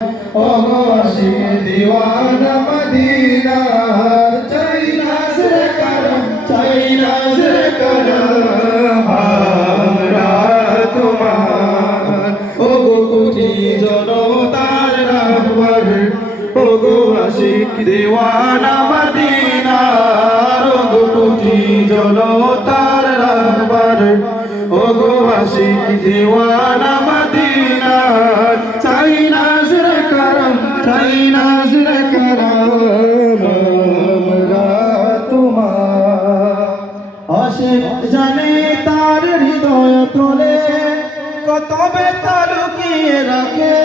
ওগো আশিক দিওয়ানা মদিনার চাই নাজরে করম চাই নাজরে করম আমরা তোমার ওগো কোটি জনতার রাহবার ওগো আশিক দিওয়ানা মদিনার ওগো কোটি জনতার রাহবার ওগো আশিক দিওয়ানা মদিনার চাই নাজরে করম চাই নাজরে করম আমরা তোমার আশিক জানে তার হৃদয় তোলে কত ব্যথা লুকিয়ে রাখে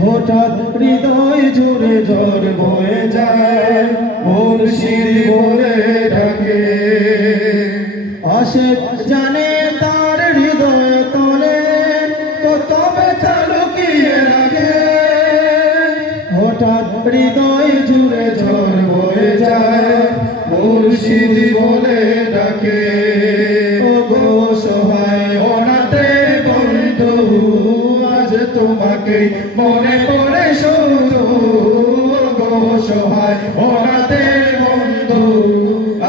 হঠাৎ হৃদয় জুড়ে ঝড় বয়ে যায় মুর্শিদ বলে ডাকে আশিক জানে তার হৃদয় তোলে কত ব্যথা লুকিয়ে রাখে হঠাৎ হৃদয় জুড়ে ঝড় বয়ে যায় মুর্শিদ বলে ডাকে ওগো সহায় অনাথের বন্ধু আজ তোমাকে মনে পড়ে শুধু ওগো সহায় অনাথের বন্ধু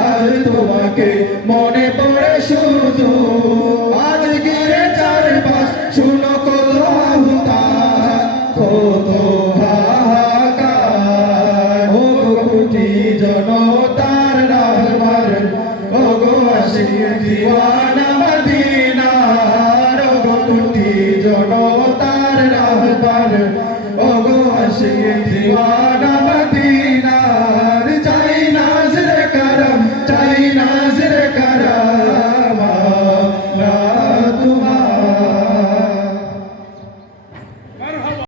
আজ তোমাকে মনে পড়ে শুধু আজ গিয়ে চারপাশ শুনো কত হুতাশ কত হাহাকার ওগো কোটি জনতার রাহবার ওগো আশিক দিওয়ানা মদিনার ওগো কোটি জনতার রাহবার ওগো আশিক দিওয়ানা